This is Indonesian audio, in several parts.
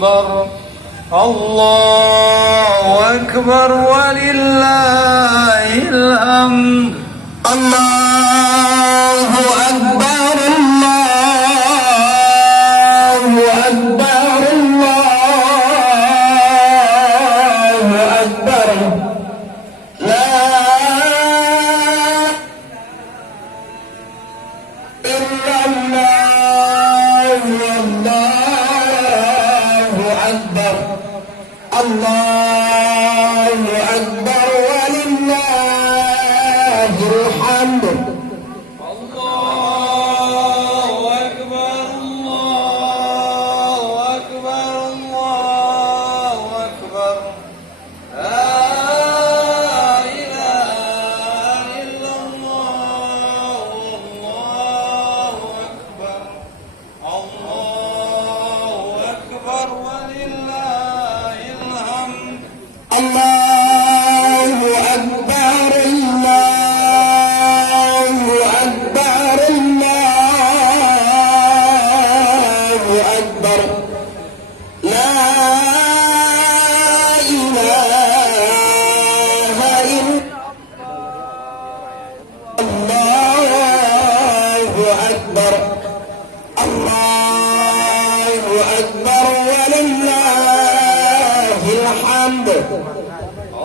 أكبر الله أكبر ولله الحمد الله أكبر الله أكبر الله أكبر لا إلا الله والله أكبر الله أكبر ولله الحمد الله أكبر الله أكبر الله أكبر لا إله إلا الله الله أكبر ولله الحمد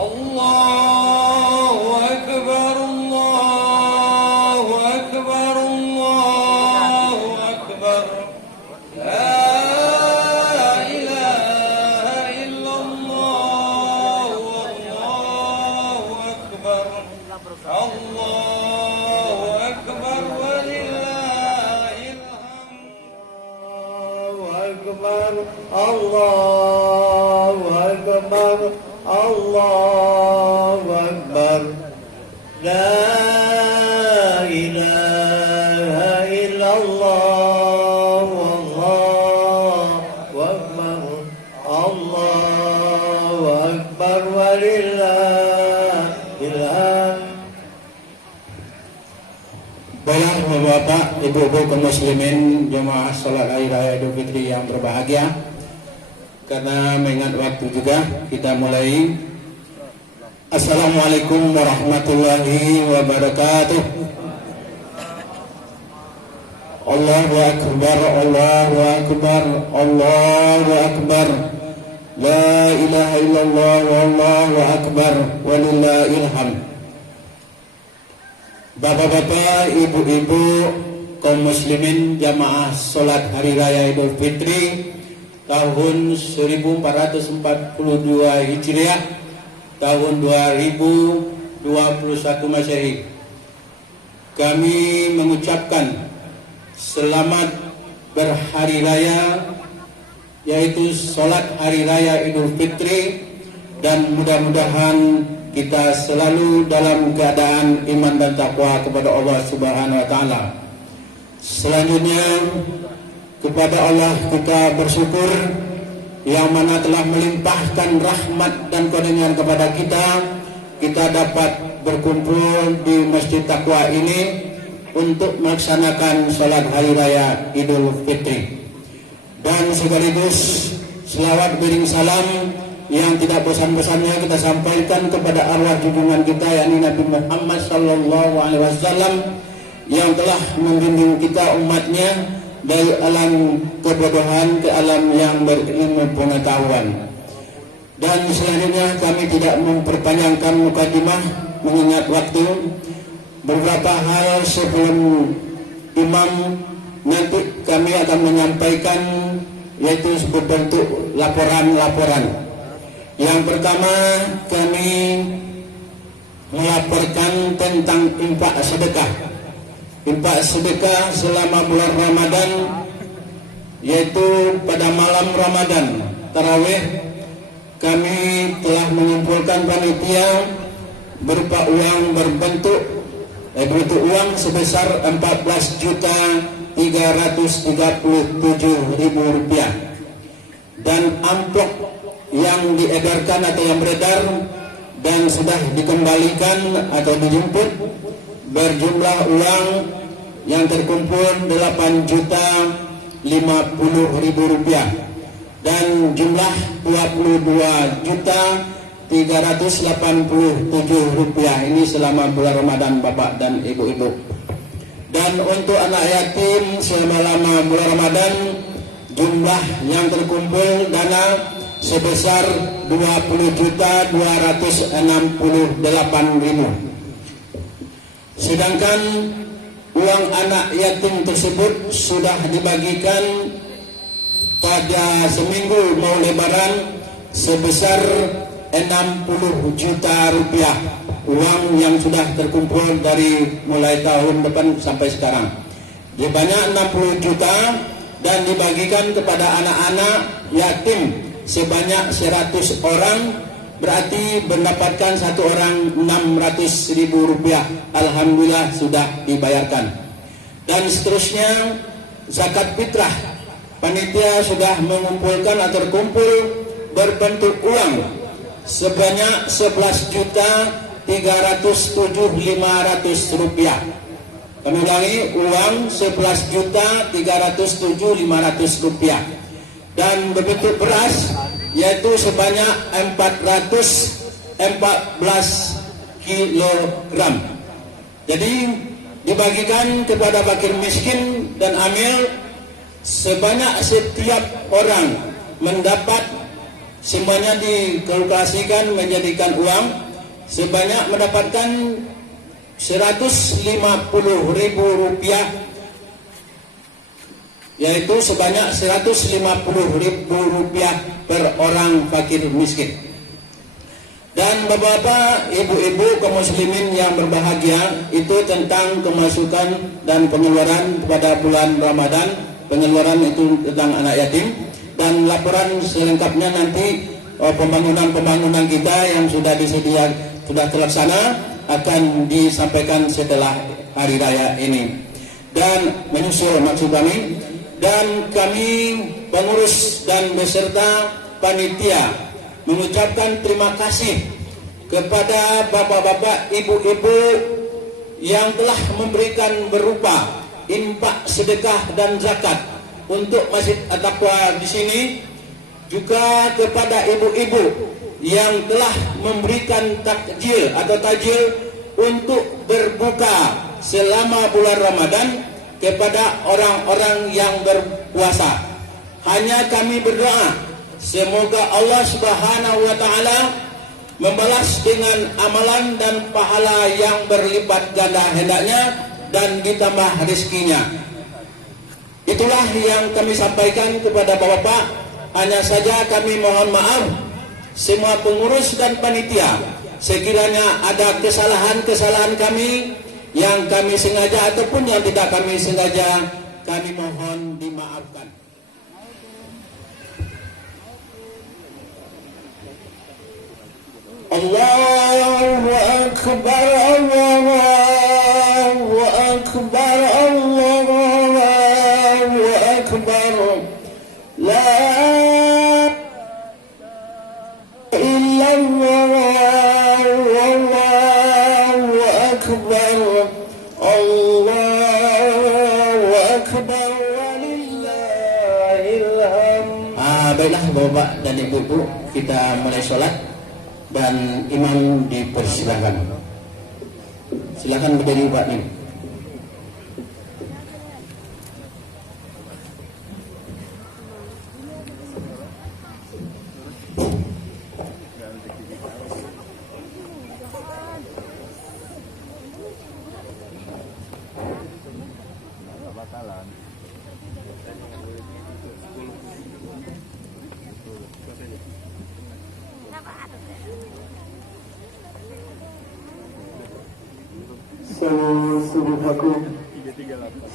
الله أكبر الله أكبر الله أكبر لا إله إلا الله أكبر الله أكبر ولله الحمد الله أكبر الله أكبر الله أكبر لا إله إلا الله الله أكبر ولله الحمد Baiklah Bapak, Ibu-ibu kaum muslimin jemaah salat hari raya Idul Fitri yang berbahagia. Karena mengingat waktu juga, kita mulai. Assalamualaikum warahmatullahi wabarakatuh. Allahu akbar, Allahu akbar, Allahu akbar. La ilaha illallah wallahu akbar walillahil hamd. Bapak-bapak, ibu-ibu, kaum muslimin jamaah salat hari raya Idul Fitri tahun 1442 Hijriah, tahun 2021 Masehi. Kami mengucapkan selamat berhari raya, yaitu salat hari raya Idul Fitri, dan mudah-mudahan kita selalu dalam keadaan iman dan takwa kepada Allah Subhanahu wa taala. Selanjutnya kepada Allah kita bersyukur yang mana telah melimpahkan rahmat dan karunia kepada kita dapat berkumpul di Masjid Taqwa ini untuk melaksanakan salat hari raya Idul Fitri. Dan sekaligus selawat bering salam yang tidak bosan-bosannya kita sampaikan kepada arwah junjungan kita, yakni Nabi Muhammad sallallahu alaihi wasallam, yang telah membimbing kita umatnya dari alam kebodohan ke alam yang berilmu pengetahuan. Dan selanjutnya kami tidak memperpanjangkan mukadimah mengingat waktu. Beberapa hal sebelum imam nanti kami akan menyampaikan, yaitu berbentuk laporan-laporan. Yang pertama, kami melaporkan tentang infak sedekah. Infak sedekah selama bulan Ramadan, yaitu pada malam Ramadan tarawih, kami telah mengumpulkan panitia berupa uang berbentuk uang sebesar 14.337.000 rupiah, dan amplop yang diedarkan atau yang beredar dan sudah dikembalikan atau dijemput berjumlah uang yang terkumpul 8.050.000 rupiah. dan jumlah Rp22.387 ini selama bulan Ramadan Bapak dan Ibu-ibu. Dan untuk anak yatim selama bulan Ramadan jumlah yang terkumpul dana sebesar Rp20.268.000. Sedangkan uang anak yatim tersebut sudah dibagikan pada seminggu mau Lebaran sebesar Rp60 juta uang yang sudah terkumpul dari mulai tahun depan sampai sekarang. Sebanyak 60 juta dan dibagikan kepada anak-anak yatim sebanyak 100 orang, berarti mendapatkan satu orang Rp600.000. Alhamdulillah sudah dibayarkan. Dan seterusnya zakat fitrah, panitia sudah mengumpulkan atau terkumpul berbentuk uang sebanyak Rp11.307.500. Kami ulangi, uang Rp11.307.500 dan berbentuk beras yaitu sebanyak 414 kilogram. Jadi dibagikan kepada fakir miskin dan amil sebanyak setiap orang mendapat, semuanya dikalkulasikan menjadikan uang sebanyak mendapatkan Rp150.000, yaitu sebanyak Rp150.000 per orang fakir miskin. Dan bapak-bapak, ibu-ibu kaum muslimin yang berbahagia, itu tentang kemasukan dan pengeluaran pada bulan Ramadan. Pengeluaran itu tentang anak yatim, dan laporan selengkapnya nanti pembangunan kita yang sudah sudah terlaksana akan disampaikan setelah hari raya ini. Dan menyusul maksud kami, dan kami pengurus dan beserta panitia mengucapkan terima kasih kepada bapak-bapak, ibu-ibu yang telah memberikan berupa infak, sedekah dan zakat untuk Masjid At-Taqwa di sini, juga kepada ibu-ibu yang telah memberikan takjil atau tajil untuk berbuka selama bulan Ramadan kepada orang-orang yang berpuasa. Hanya kami berdoa semoga Allah Subhanahu wa taala membalas dengan amalan dan pahala yang berlipat ganda hendaknya dan ditambah rezekinya. Itulah yang kami sampaikan kepada bapak-bapak. Hanya saja kami mohon maaf semua pengurus dan panitia, sekiranya ada kesalahan-kesalahan kami yang kami sengaja ataupun yang tidak kami sengaja, kami mohon dimaafkan. Allahu Akbar, Allahu Akbar, Allahu Akbar, la illallah, Allahu Akbar, Allahu Akbar, walillahil hamd. Baiklah bapak dan ibu-ibu, kita mulai sholat dan imam dipersilakan. Silakan berdiri Pak Nim.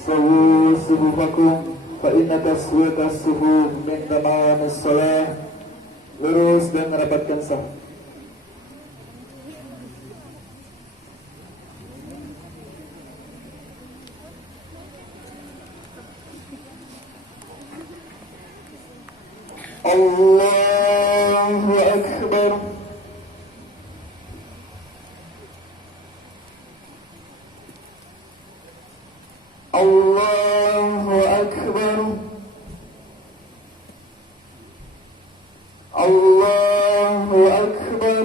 Sawu subuhakum fa inna taswiyata subuh min tamam as-salah. Lurus dan merapatkan saf. Allahu Akbar. Allahu Akbar. الله أكبر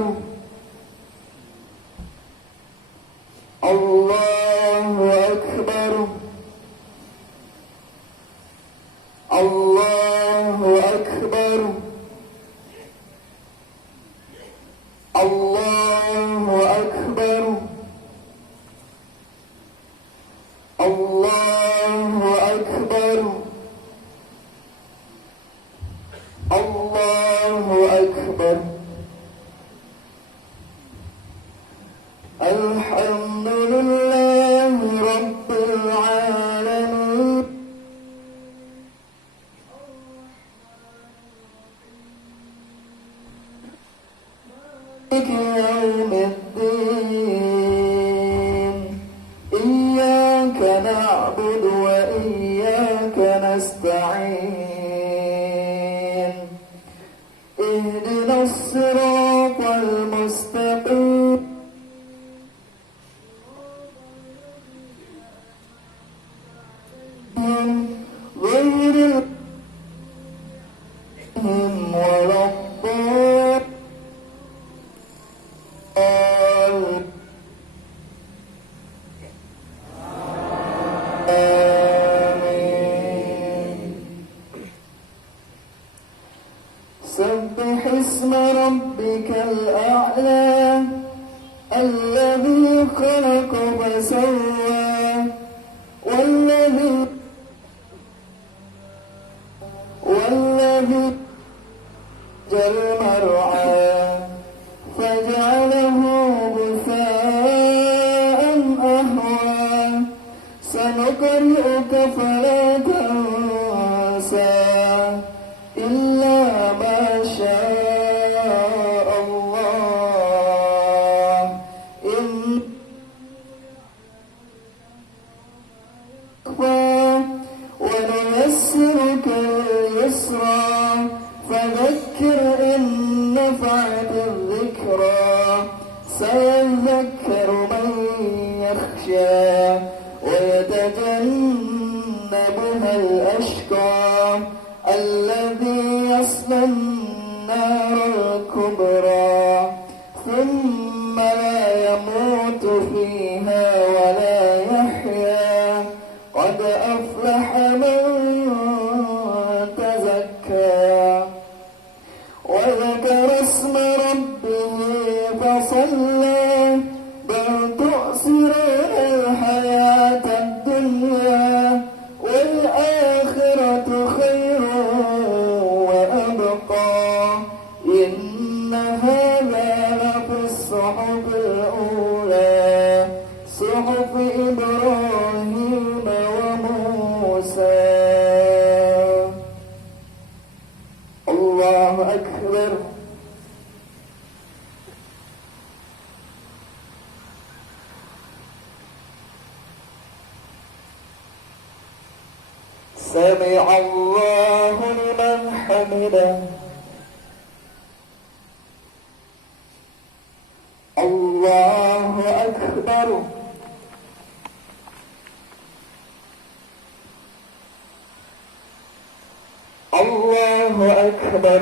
الله أكبر الله أكبر الله أكبر الله أكبر الله أكبر الحمد لله رب العالمين مالك يوم الدين إياك نعبد وإياك نستعين اهدنا الصراط المستقيم غير المغضوب ولا الضالين آمين سبح اسم ربك الأعلى الذي خلق فسوى والذي المرعى فجعله غثاء أهوى سنقرئك فلا تنسى إلا ما شاء الله ونيسرك اليسرى فذكر إن نفعت الذكرى سيذكر من يخشى ويتجنبها الأشقى الذي يصلى النار الكبرى ثم لا يموت فيها ولا يحيا قد أفلح من تزكى وذكر اسم ربه فصلى بل تؤثرون الحياة الدنيا والآخرة خير وأبقى إن هذا لفي الصحف الأولى صحف إبراهيم وموسى الله أكبر سمع الله لمن حمده الله أكبر الله أكبر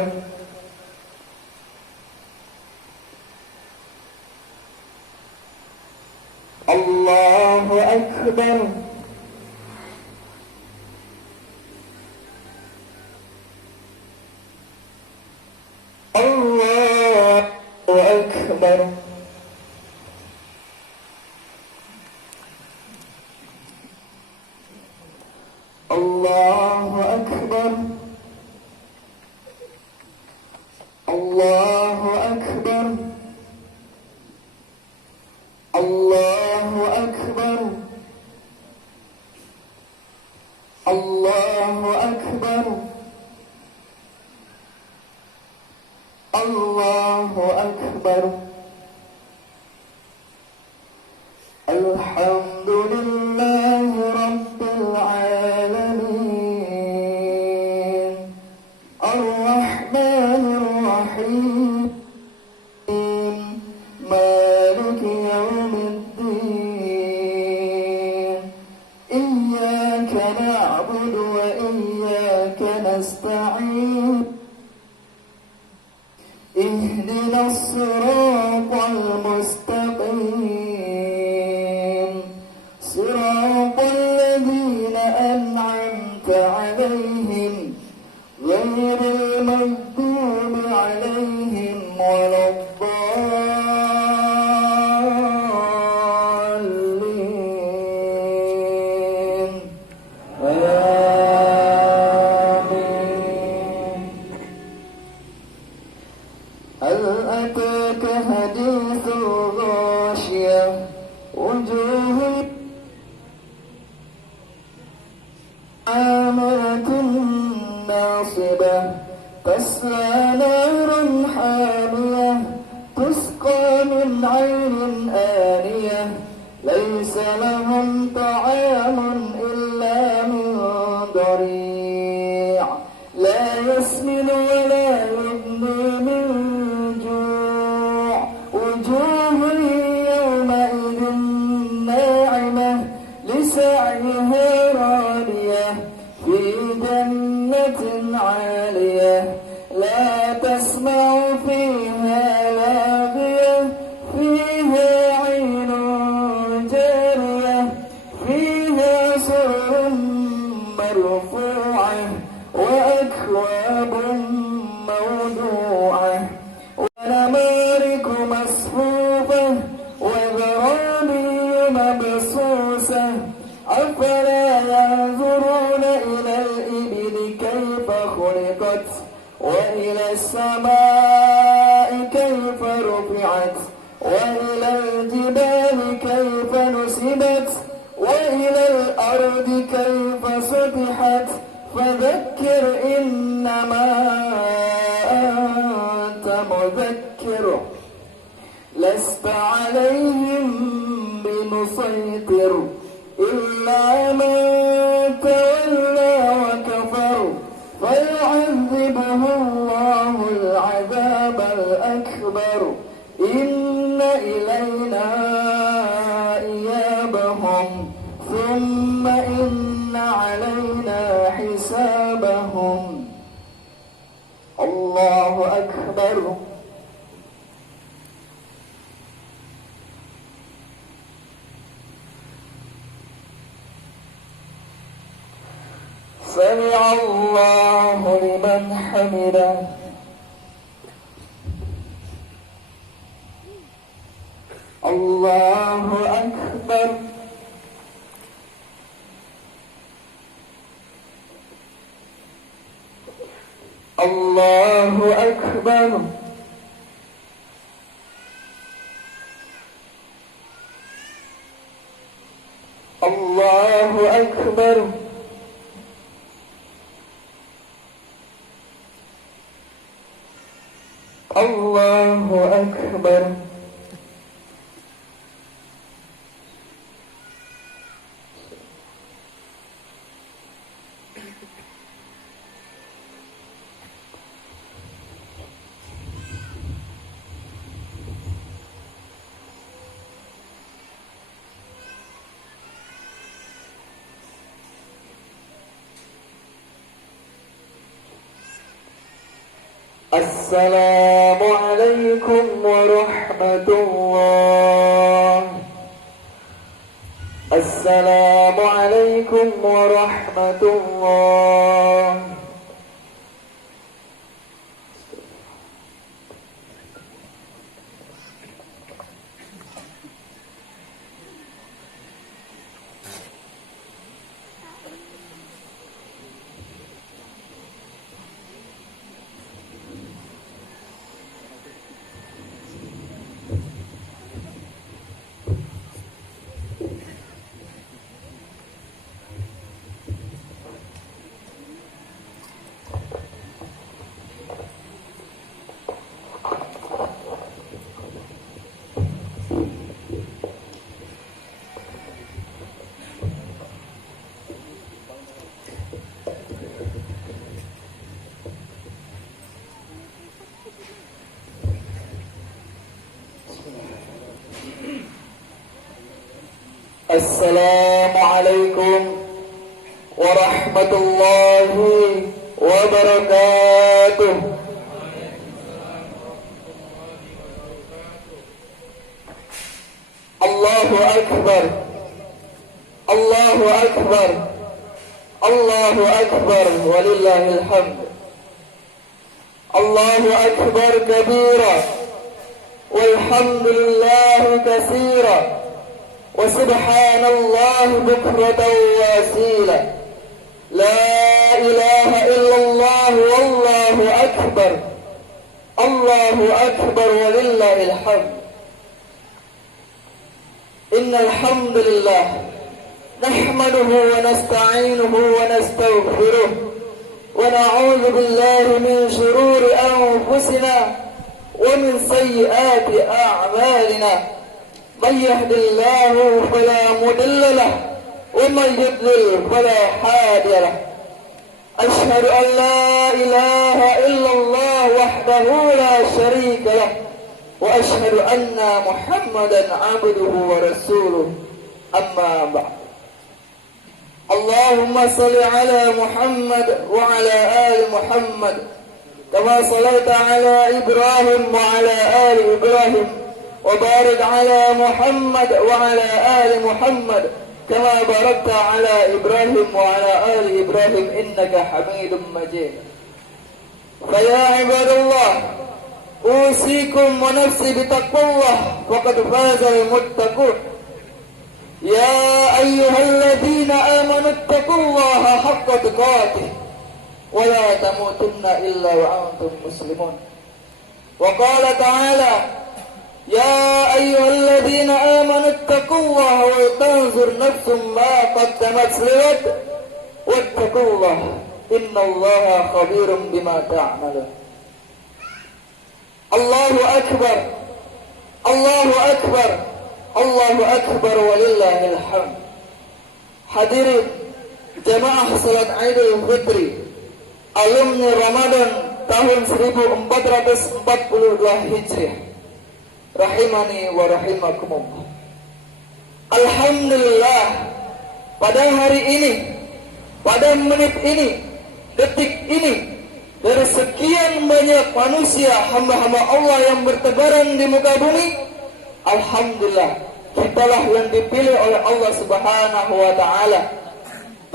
الله أكبر الله أكبر الله أكبر الله أكبر الله أكبر الله أكبر الله أكبر الحمد لله رب العالمين الرحمن الرحيم مالك يوم الدين إياك نعبد وإياك نستعين اهدنا الصراط المستقيم صراط الذين أنعمت عليهم غير المغضوب عليهم ولا الضالين آمين. هل أتاك حديث الغاشية وجوه عاملة ناصبة تسلى نارا حامية تسقى من عين آنية ليس لهم طعام إلا من ضريع لا يسمن ولا يغني من جوع وجوه يومئذ ناعمة لسعيها راضية في جنة عالية لا تسمع فيها لاغية فيها عين جارية فيها سرر مرفوعة وأكواب موضوعة ونمارق مصفوفة وزرابي مبثوثة أفلا ينظرون إلى الإبل كيف خلقت وإلى السماء كيف رفعت وإلى الجبال كيف نصبت وإلى الأرض كيف سطحت فذكر إنما أنت مذكر لست عليهم بمسيطر إلا من تولى وكفر فيعذبه الله العذاب الأكبر إن إلينا إيابهم ثم إن علينا حسابهم. الله أكبر. سمع الله لمن حمده. الله أكبر. الله أكبر. الله أكبر. الله أكبر. السلام عليكم ورحمة الله. السلام عليكم ورحمة الله. السلام عليكم ورحمة الله وبركاته. أكبر الله أكبر الله أكبر ولله الحمد الله أكبر كبيرا والحمد لله كثيرا وسبحان الله بكرة وأصيلا لا إله إلا الله والله أكبر الله أكبر ولله الحمد إن الحمد لله نحمده ونستعينه ونستغفره ونعوذ بالله من شرور أنفسنا ومن سيئات أعمالنا من يهد الله فلا مضل له ومن يضلل فلا هادي له أشهد أن لا إله إلا الله وحده لا شريك له وأشهد أن محمدا عبده ورسوله أما بعد اللهم صل على محمد وعلى آل محمد كما صليت على إبراهيم وعلى آل إبراهيم وبارك على محمد وعلى آل محمد كما باركت على إبراهيم وعلى آل إبراهيم إنك حميد مجيد فيا عباد الله أوصيكم ونفسي بتقوى الله فقد فاز المتقون يا أيها الذين آمنوا اتقوا الله حق تقاته ولا تموتن إلا وأنتم مسلمون وقال تعالى يا أيها الذين آمنوا اتقوا الله ولتنظر نفس ما قدمت لغد واتقوا الله إن الله خبير بما تعملون الله أكبر الله أكبر الله أكبر ولله الحمد. Hadirin jamaah salat Idul Fitri alumni Ramadan tahun 1442 Hijriah rahimani wa rahimakumullah. Alhamdulillah, pada hari ini, pada menit ini, detik ini, dari sekian banyak manusia hamba-hamba Allah yang bertebaran di muka bumi, alhamdulillah, kitalah yang dipilih oleh Allah Subhanahu wa taala.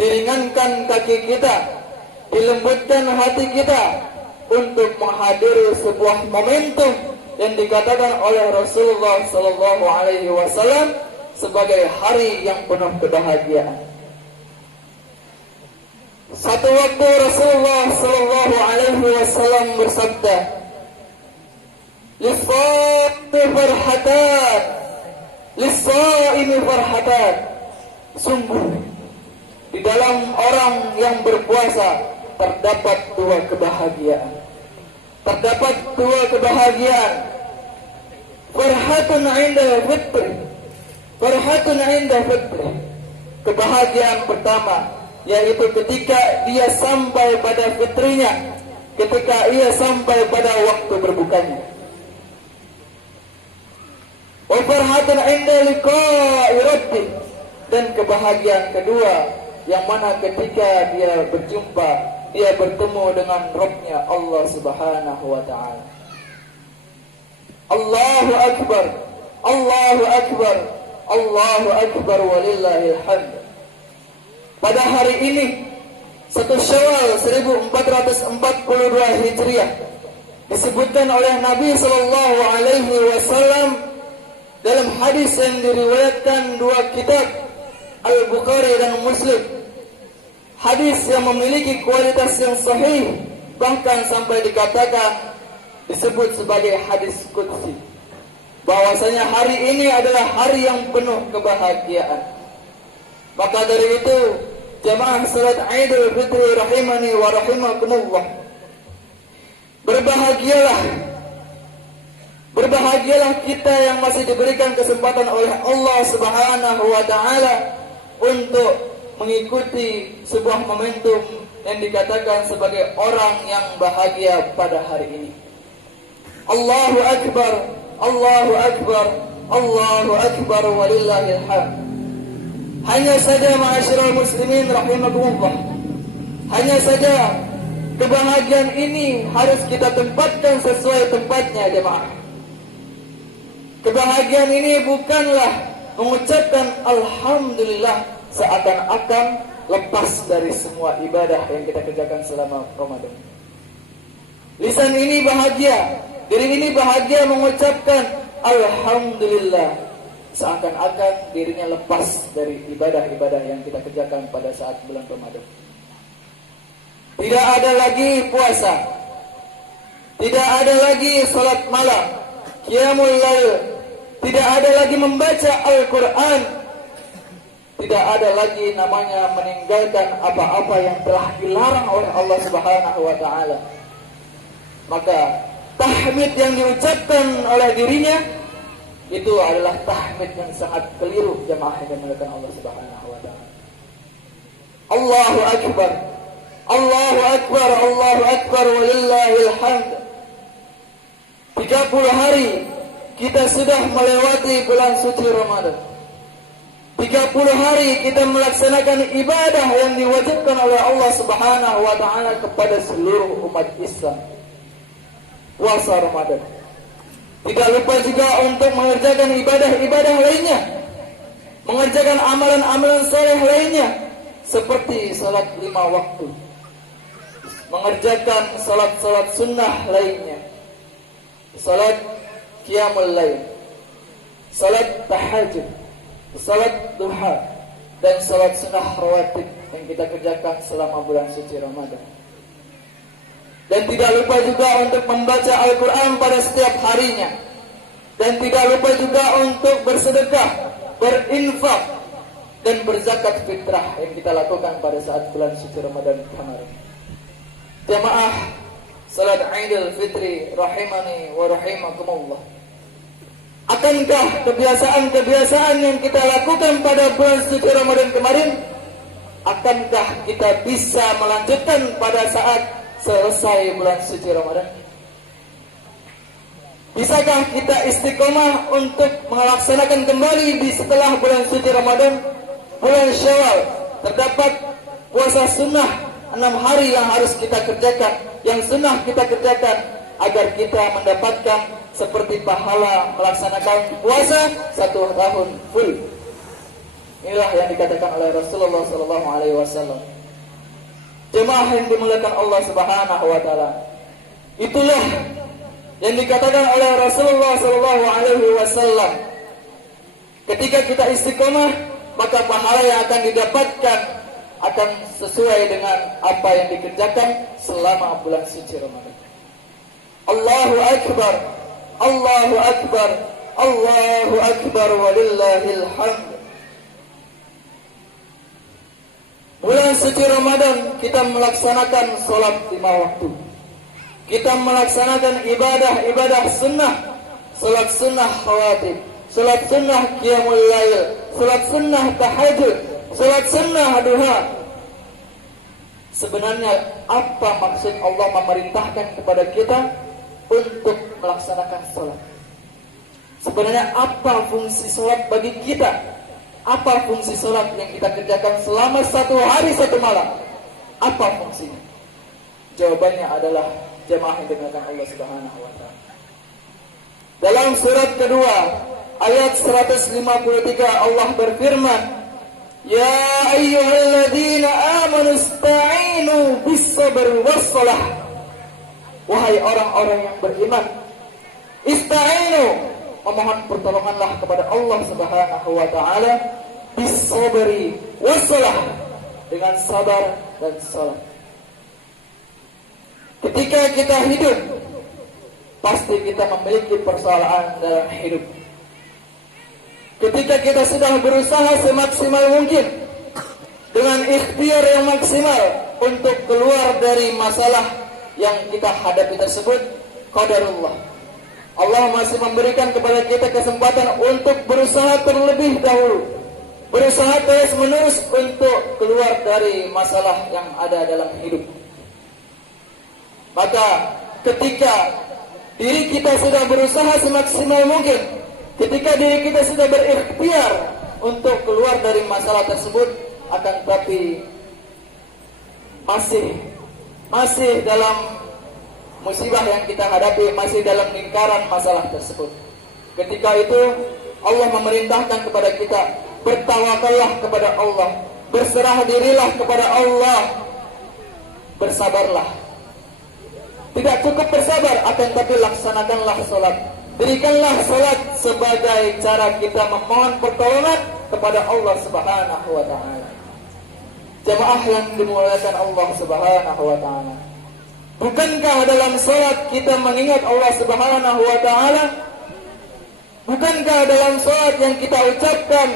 Diringankan kaki kita, dilembutkan hati kita untuk menghadiri sebuah momentum yang dikatakan oleh Rasulullah sallallahu alaihi wasallam sebagai hari yang penuh kebahagiaan. Satu waktu Rasulullah sallallahu alaihi wasallam bersabda, "Lis-shaimi farhatan, lis-shaimi farhatan." Sungguh di dalam orang yang berpuasa terdapat dua kebahagiaan. Terdapat dua kebahagiaan. Farhatun 'inda fitri. Farhatun 'inda fitri. Kebahagiaan pertama yaitu ketika dia sampai pada fitrinya, ketika ia sampai pada waktu berbukanya. Wa farhatun 'inda liqa'i rabbih. Dan kebahagiaan kedua yang mana ketika dia berjumpa, dia bertemu dengan Rabb-Nya Allah Subhanahu wa taala. Allahu akbar, Allahu akbar, Allahu akbar walillahil hamd. Pada hari ini 1 Syawal 1442 Hijriah disebutkan oleh Nabi sallallahu alaihi wasallam dalam hadis yang diriwayatkan dua kitab Al-Bukhari dan Muslim. Hadis yang memiliki kualitas yang sahih, bahkan sampai dikatakan disebut sebagai hadis qudsi, bahwasanya hari ini adalah hari yang penuh kebahagiaan. Maka dari itu, jamaah salat Idul Fitri rahimani wa rahimakumullah, berbahagialah kita yang masih diberikan kesempatan oleh Allah Subhanahu wa taala untuk mengikuti sebuah momentum yang dikatakan sebagai orang yang bahagia pada hari ini. Allahu akbar, Allahu akbar, Allahu akbar walillahil hamd. Hanya saja ma'asyiral muslimin rahimakumullah, hanya saja kebahagiaan ini harus kita tempatkan sesuai tempatnya, jemaah. Kebahagiaan ini bukanlah mengucapkan alhamdulillah seakan-akan lepas dari semua ibadah yang kita kerjakan selama Ramadan. Lisan ini bahagia, diri ini bahagia mengucapkan alhamdulillah seakan-akan dirinya lepas dari ibadah-ibadah yang kita kerjakan pada saat bulan Ramadan. Tidak ada lagi puasa, tidak ada lagi salat malam, qiyamul lail, tidak ada lagi membaca Al-Quran, tidak ada lagi namanya meninggalkan apa-apa yang telah dilarang oleh Allah Subhanahu wa taala. Maka tahmid yang diucapkan oleh dirinya itu adalah tahmid yang sangat keliru, jemaah yang dimuliakan Allah Subhanahu wa taala. Allahu akbar. Allahu akbar, Allahu akbar walillahil hamd. 30 hari kita sudah melewati bulan suci Ramadan. 30 hari kita melaksanakan ibadah yang diwajibkan oleh Allah Subhanahu wa taala kepada seluruh umat Islam. Puasa Ramadan. Tidak lupa juga untuk mengerjakan ibadah-ibadah lainnya, mengerjakan amalan-amalan saleh lainnya seperti salat 5 waktu, mengerjakan salat-salat sunnah lainnya, salat qiyamul lail, salat tahajud, salat duha, dan salat sunnah rawatib yang kita kerjakan selama bulan suci Ramadan. Dan tidak lupa juga untuk membaca Al-Quran pada setiap harinya. Dan tidak lupa juga untuk bersedekah, berinfak, dan berzakat fitrah yang kita lakukan pada saat bulan suci Ramadan kemarin. Jamaah salat Idul Fitri rahimani wa rahimakumullah. Akankah kebiasaan-kebiasaan yang kita lakukan pada bulan suci Ramadan kemarin, akankah kita bisa melanjutkan pada saat selesai bulan suci Ramadan? Bisakah kita istiqomah untuk melaksanakan kembali di setelah bulan suci Ramadan, bulan Syawal? Terdapat puasa sunnah 6 hari yang harus kita kerjakan, yang sunnah kita kerjakan agar kita mendapatkan seperti pahala melaksanakan puasa 1 tahun full. Inilah yang dikatakan oleh Rasulullah SAW. Jemaah yang dimuliakan Allah Subhanahu wa taala. Itulah yang dikatakan oleh Rasulullah SAW. Ketika kita istiqomah, maka pahala yang akan didapatkan akan sesuai dengan apa yang dikerjakan selama bulan suci Ramadan. Allahu akbar, Allahu akbar, Allahu akbar walillahil hamd. Bulan suci Ramadan kita melaksanakan sholat 5 waktu. Kita melaksanakan ibadah-ibadah sunnah, sholat sunnah rawatib, sholat sunnah qiyamul lail, sholat sunnah tahajud, sholat sunnah duha. Sebenarnya apa maksud Allah memerintahkan kepada kita untuk melaksanakan sholat? Sebenarnya apa fungsi sholat bagi kita? Apa fungsi sholat yang kita kerjakan selama 1 hari 1 malam? Apa fungsinya? Jawabannya adalah jemaah yang dimuliakan Allah Subhanahu wa taala. Dalam surat kedua ayat 153 Allah berfirman, "Ya ayyuhalladzina amanu ista'inu bis-sabri was-shalah." Wahai orang-orang yang beriman, ista'inu, memohon pertolonganlah kepada Allah Subhanahu wa taala bis-sabri was-shalah, dengan sabar dan salat. Ketika kita hidup, pasti kita memiliki persoalan dalam hidup. Ketika kita sudah berusaha semaksimal mungkin dengan ikhtiar yang maksimal untuk keluar dari masalah yang kita hadapi tersebut, qadarullah, Allah masih memberikan kepada kita kesempatan untuk berusaha terlebih dahulu, berusaha terus-menerus untuk keluar dari masalah yang ada dalam hidup. Maka ketika diri kita sudah berusaha semaksimal mungkin, ketika diri kita sudah berikhtiar untuk keluar dari masalah tersebut, akan tetapi masih dalam musibah yang kita hadapi, masih dalam lingkaran masalah tersebut. Ketika itu Allah memerintahkan kepada kita, bertawakallah kepada Allah, berserah dirilah kepada Allah, bersabarlah. Tidak cukup bersabar, akan tapi laksanakanlah salat. Berikanlah salat sebagai cara kita memohon pertolongan kepada Allah Subhanahu wa taala. Jemaah yang dimuliakan Allah Subhanahu wa taala. Bukankah dalam salat kita mengingat Allah Subhanahu wa taala? Bukankah dalam salat yang kita ucapkan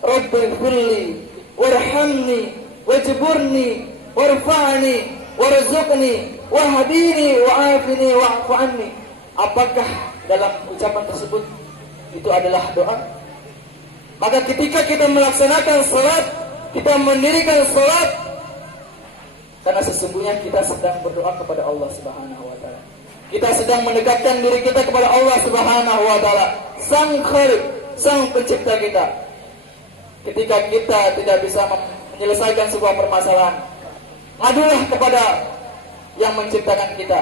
Rabbighfirli warhamni wajburni warfa'ni warzuqni wahdini wa'afini wa'fu anni? Apakah dalam ucapan tersebut itu adalah doa? Maka ketika kita melaksanakan salat, kita mendirikan salat, karena sesungguhnya kita sedang berdoa kepada Allah Subhanahu wa taala. Kita sedang mendekatkan diri kita kepada Allah Subhanahu wa taala, Sang Khaliq, Sang Pencipta kita. Ketika kita tidak bisa menyelesaikan sebuah permasalahan, adulah kepada yang menciptakan kita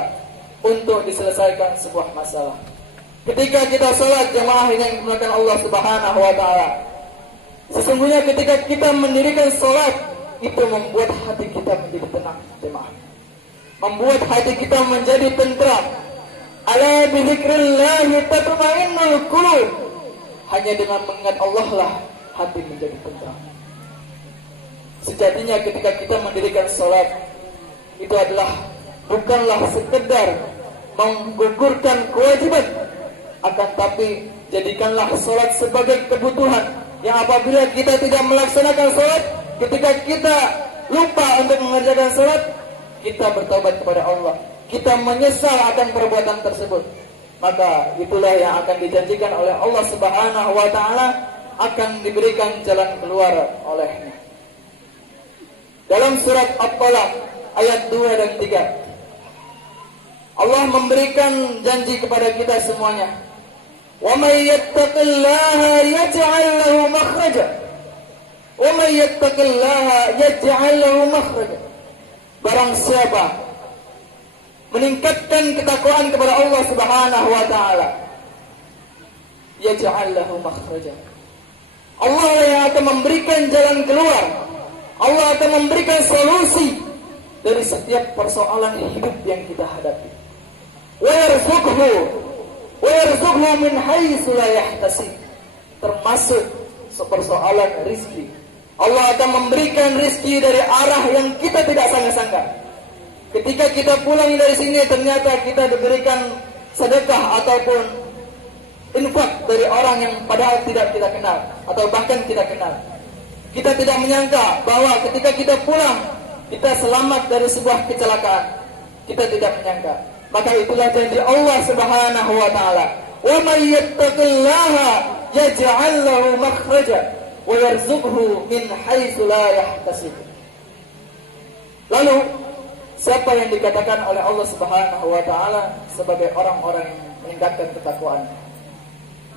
untuk diselesaikan sebuah masalah. Ketika kita salat, jemaah yang dimuliakan Allah Subhanahu wa taala, sesungguhnya ketika kita mendirikan salat, itu membuat hati kita menjadi tenang, jemaah. Membuat hati kita menjadi tentram. Ala bi dzikrillah tatma'innul qulub. Hanya dengan mengingat Allah lah hati menjadi tentram. Sejatinya ketika kita mendirikan salat, itu adalah bukanlah sekedar menggugurkan kewajiban, akan tapi jadikanlah salat sebagai kebutuhan yang apabila kita tidak melaksanakan salat, ketika kita lupa untuk mengerjakan salat, kita bertobat kepada Allah, kita menyesal akan perbuatan tersebut, maka itulah yang akan dijanjikan oleh Allah Subhanahu wa taala, akan diberikan jalan keluar olehnya. Dalam surat At-Talaq ayat 2 dan 3, Allah memberikan janji kepada kita semuanya. Wa may yattaqillaha yaj'al lahu makhraja. Wa may yattaqillaha yaj'al lahu makhraja. Barang siapa meningkatkan ketakwaan kepada Allah Subhanahu wa taala, yaj'al lahu makhraja. Allah yang akan memberikan jalan keluar. Allah akan memberikan solusi dari setiap persoalan hidup yang kita hadapi. Wa yarzuqhu min haitsu la yahtasib. Termasuk persoalan rizki. Allah akan memberikan rizki dari arah yang kita tidak sangka-sangka. Ketika kita pulang dari sini, ternyata kita diberikan sedekah ataupun infak dari orang yang padahal tidak kita kenal, atau bahkan kita kenal. Kita tidak menyangka bahwa ketika kita pulang, kita selamat dari sebuah kecelakaan. Kita tidak menyangka. Maka itulah janji Allah Subhanahu wa taala. Wa may yattaqillaha yaj'al lahu makhraja wa yarzuqhu min haitsu la yahtasib. Lalu siapa yang dikatakan oleh Allah Subhanahu wa taala sebagai orang-orang yang meningkatkan ketakwaan?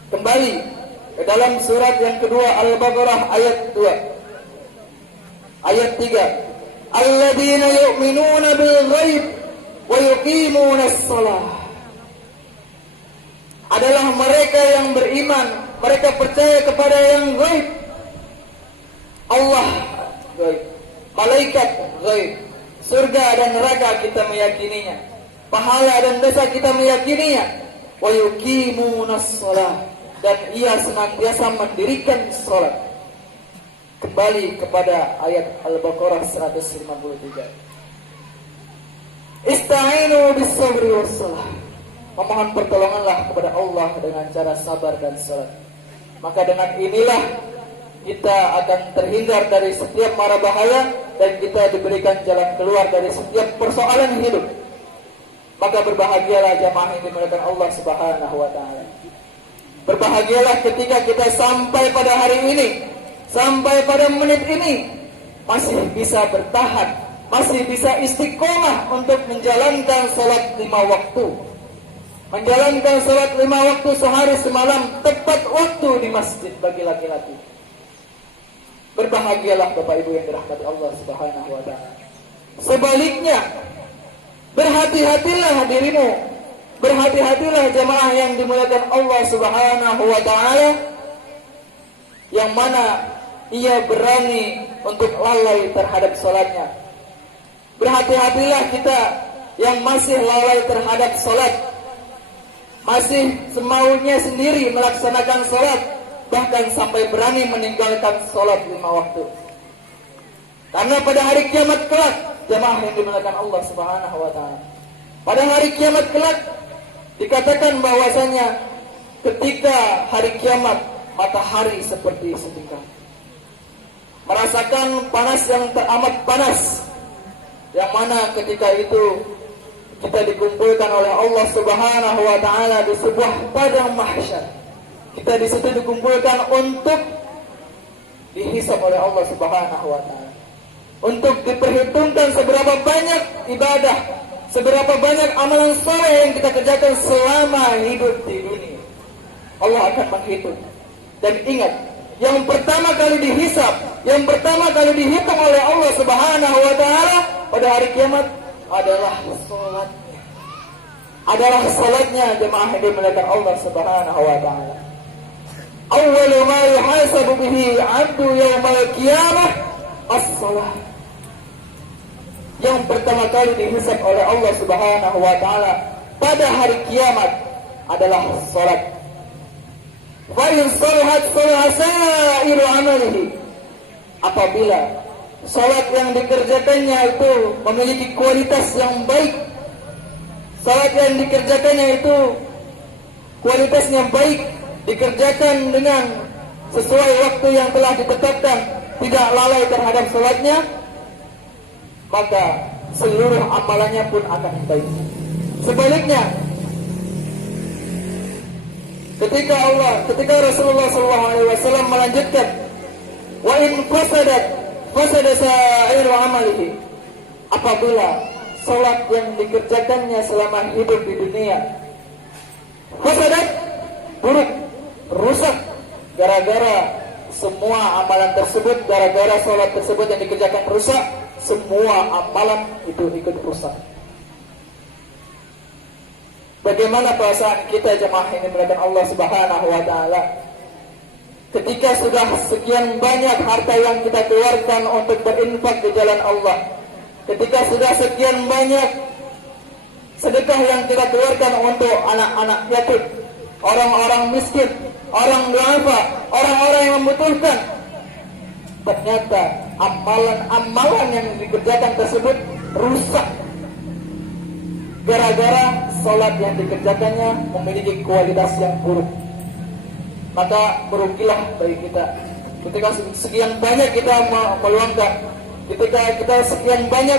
Kembali ke dalam surat yang kedua Al-Baqarah ayat 2. Ayat 3. Alladzina yu'minuna bil ghaib wa yuqimuna as-shalah. Adalah mereka yang beriman, mereka percaya kepada yang ghaib. Allah ghaib, malaikat ghaib, surga dan neraka kita meyakininya, pahala dan dosa kita meyakininya. Wa yuqimuna as-shalah, dan ia senantiasa mendirikan salat. Kembali kepada ayat Al-Baqarah 153. Ista'inu bis-sabri was-salah. Memohon pertolonganlah kepada Allah dengan cara sabar dan salat. Maka dengan inilah kita akan terhindar dari setiap mara bahaya dan kita diberikan jalan keluar dari setiap persoalan hidup. Maka berbahagialah jamaah yang dimuliakan Allah Subhanahu wa taala. Berbahagialah ketika kita sampai pada hari ini, sampai pada menit ini, masih bisa bertahan, masih bisa istiqomah untuk menjalankan salat 5 waktu. Menjalankan salat 5 waktu sehari semalam, tepat waktu di masjid bagi laki-laki. Berbahagialah Bapak Ibu yang dirahmati Allah Subhanahu wa taala. Sebaliknya, berhati-hatilah dirimu Berhati-hatilah jemaah yang dimuliakan Allah Subhanahu wa taala, yang mana ia berani untuk lalai terhadap salatnya. Berhati-hatilah kita yang masih lalai terhadap salat, masih semaunya sendiri melaksanakan salat, bahkan sampai berani meninggalkan salat 5 waktu. Karena pada hari kiamat kelak, jemaah yang dimuliakan Allah Subhanahu wa taala, pada hari kiamat kelak dikatakan bahwasanya ketika hari kiamat matahari seperti setingkat, merasakan panas yang teramat panas, yang mana ketika itu kita dikumpulkan oleh Allah Subhanahu wa taala di sebuah padang mahsyar. Kita di situ dikumpulkan untuk dihisab oleh Allah Subhanahu wa taala, untuk diperhitungkan seberapa banyak ibadah, seberapa banyak amalan saleh yang kita kerjakan selama hidup di dunia. Allah akan menghitung. Dan ingat, yang pertama kali dihisab, yang pertama kali dihitung oleh Allah Subhanahu wa taala pada hari kiamat adalah salatnya. Adalah salatnya, jemaah yang dimuliakan Allah Subhanahu wa taala. Awwalu ma yuhasabu bihi 'abdu yaumal qiyamah as-salat. Yang pertama kali dihisab oleh Allah Subhanahu wa taala pada hari kiamat adalah salat. Fa in salahat salaha sa'iru 'amalihi. Apabila salat yang dikerjakannya itu memiliki kualitas yang baik, salat yang dikerjakannya itu kualitasnya baik, dikerjakan dengan sesuai waktu yang telah ditetapkan, tidak lalai terhadap salatnya, maka seluruh amalannya pun akan baik. Sebaliknya, ketika Rasulullah SAW melanjutkan, wa in fasada sa'iru amalihi, apabila salat yang dikerjakannya selama hidup di dunia fasadat, buruk, rusak, gara-gara semua amalan tersebut, gara-gara salat tersebut yang dikerjakan rusak, semua amalan itu ikut rusak. Bagaimana perasaan kita jemaah ini melihat Allah Subhanahu wa taala ketika sudah sekian banyak harta yang kita keluarkan untuk berinfak di jalan Allah, ketika sudah sekian banyak sedekah yang kita keluarkan untuk anak-anak yatim, orang-orang miskin, orang duafa, orang-orang yang membutuhkan, ternyata amalan-amalan yang dikerjakan tersebut rusak gara-gara salat yang dikerjakannya memiliki kualitas yang buruk. Maka merugilah bagi kita ketika sekian banyak kita meluangkan, ketika kita sekian banyak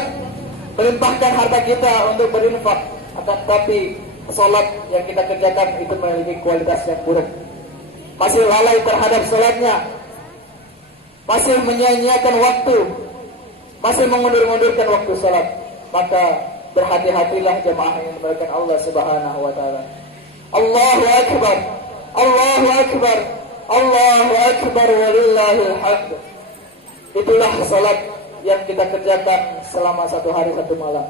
melimpahkan harta kita untuk berinfak, akan tapi salat yang kita kerjakan itu memiliki kualitas yang buruk, masih lalai terhadap salatnya, masih menyia-nyiakan waktu, masih mengundur-undurkan waktu salat, maka berhati-hatilah jemaah yang dimuliakan Allah Subhanahu wa taala. Allahu akbar, Allahu akbar, Allahu akbar walillahil hamd. Itulah salat yang kita kerjakan selama 1 hari 1 malam.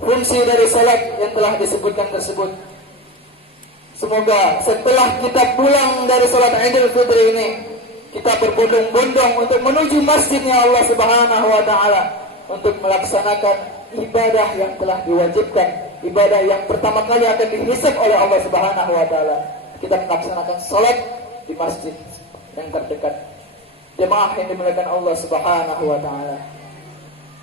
Fungsi dari salat yang telah disebutkan tersebut, semoga setelah kita pulang dari salat Idul Fitri ini, kita berbondong-bondong untuk menuju masjidnya Allah Subhanahu wa taala untuk melaksanakan ibadah yang telah diwajibkan, ibadah yang pertama kali akan dihisab oleh Allah Subhanahu wa taala. Kita melaksanakan salat di masjid yang terdekat. Jemaah yang dimuliakan Allah Subhanahu wa taala.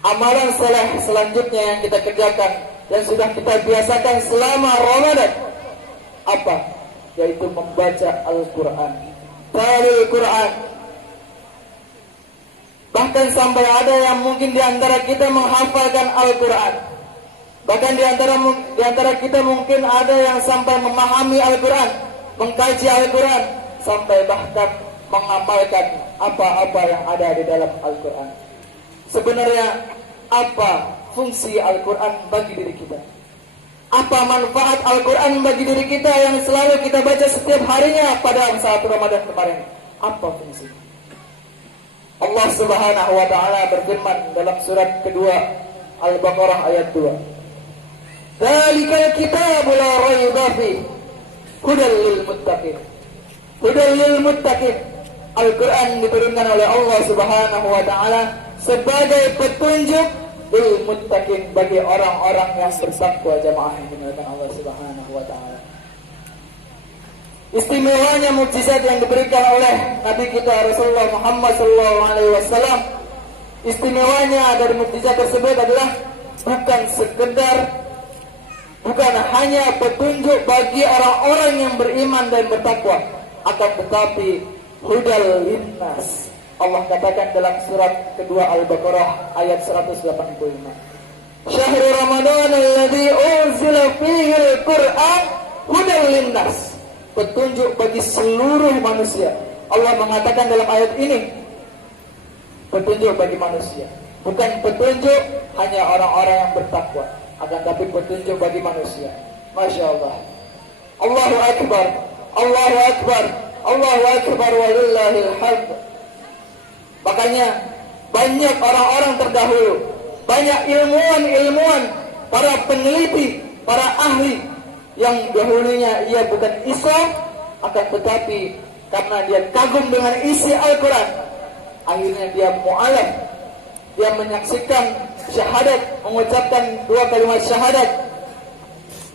Amalan saleh selanjutnya yang kita kerjakan dan sudah kita biasakan selama Ramadan apa? Yaitu membaca Al-Qur'an. Tilawah Al-Qur'an. Bahkan sampai ada yang mungkin di antara kita menghafalkan Al-Qur'an. Bahkan di antara kita mungkin ada yang sampai memahami Al-Qur'an, mengkaji Al-Qur'an, sampai bahkan mengamalkan apa-apa yang ada di dalam Al-Qur'an. Sebenarnya apa fungsi Al-Qur'an bagi diri kita? Apa manfaat Al-Qur'an bagi diri kita yang selalu kita baca setiap harinya pada saat Ramadan kemarin? Apa fungsinya? Allah Subhanahu wa taala berfirman dalam surat kedua Al-Baqarah ayat 2. Dzalikal kitabul fi hudal lil muttaqin. Hudal lil muttaqin. Al-Quran diturunkan oleh Allah Subhanahu wa taala sebagai petunjuk lil muttaqin, bagi orang-orang yang bertakwa. Jamaah yang dimuliakan Allah Subhanahu wa taala. Istimewanya mukjizat yang diberikan oleh Nabi kita Rasulullah Muhammad sallallahu alaihi wasallam. Istimewanya dari mukjizat tersebut adalah bukan hanya petunjuk bagi orang-orang yang beriman dan bertakwa, akan tetapi hudal linnas. Allah katakan dalam surat kedua Al-Baqarah ayat 185. Syahrul Ramadan alladzi unzila fihi al-Qur'an hudal linnas. Petunjuk bagi seluruh manusia. Allah mengatakan dalam ayat ini petunjuk bagi manusia. Bukan petunjuk hanya orang-orang yang bertakwa, akan tapi petunjuk bagi manusia. Masya Allah. Allahu Akbar. Allahu Akbar. Allahu Akbar walillahil hamd. Makanya banyak orang-orang terdahulu, banyak ilmuwan, para peneliti, para ahli yang dahulunya ia bukan Islam, akan tetapi karena dia kagum dengan isi Al-Quran, akhirnya dia mu'alaf. Dia menyaksikan syahadat, mengucapkan 2 kalimat syahadat.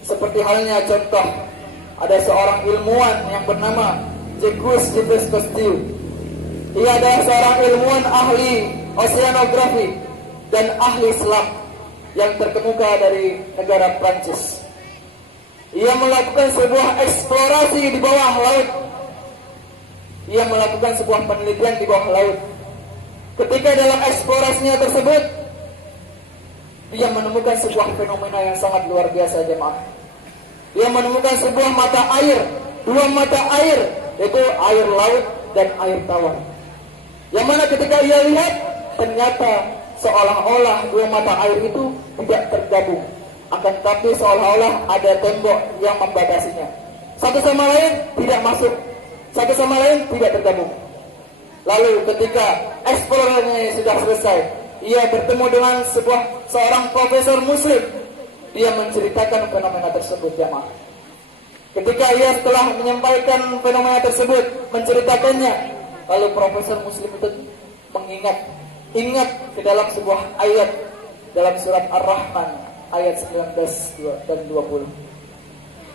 Seperti halnya contoh, ada seorang ilmuwan yang bernama Jacques Cousteau. Ia adalah seorang ilmuwan ahli oceanografi dan ahli selam yang terkemuka dari negara Prancis. Ia melakukan sebuah eksplorasi di bawah laut. Ia melakukan sebuah penelitian di bawah laut. Ketika dalam eksplorasinya tersebut, dia menemukan sebuah fenomena yang sangat luar biasa, jemaah. Dia menemukan sebuah mata air, 2 mata air, yaitu air laut dan air tawar. Yang mana ketika ia lihat, ternyata seolah-olah 2 mata air itu tidak tergabung, akan tapi seolah-olah ada tembok yang membatasinya. Satu sama lain tidak masuk, satu sama lain tidak tergabung. Lalu ketika eksplorasinya sudah selesai, ia bertemu dengan seorang profesor muslim. Dia menceritakan fenomena tersebut, jamaah. Ketika ia setelah menyampaikan fenomena tersebut, menceritakannya, lalu profesor muslim itu ingat ke dalam sebuah ayat dalam surat Ar-Rahman ayat 19 dan 20.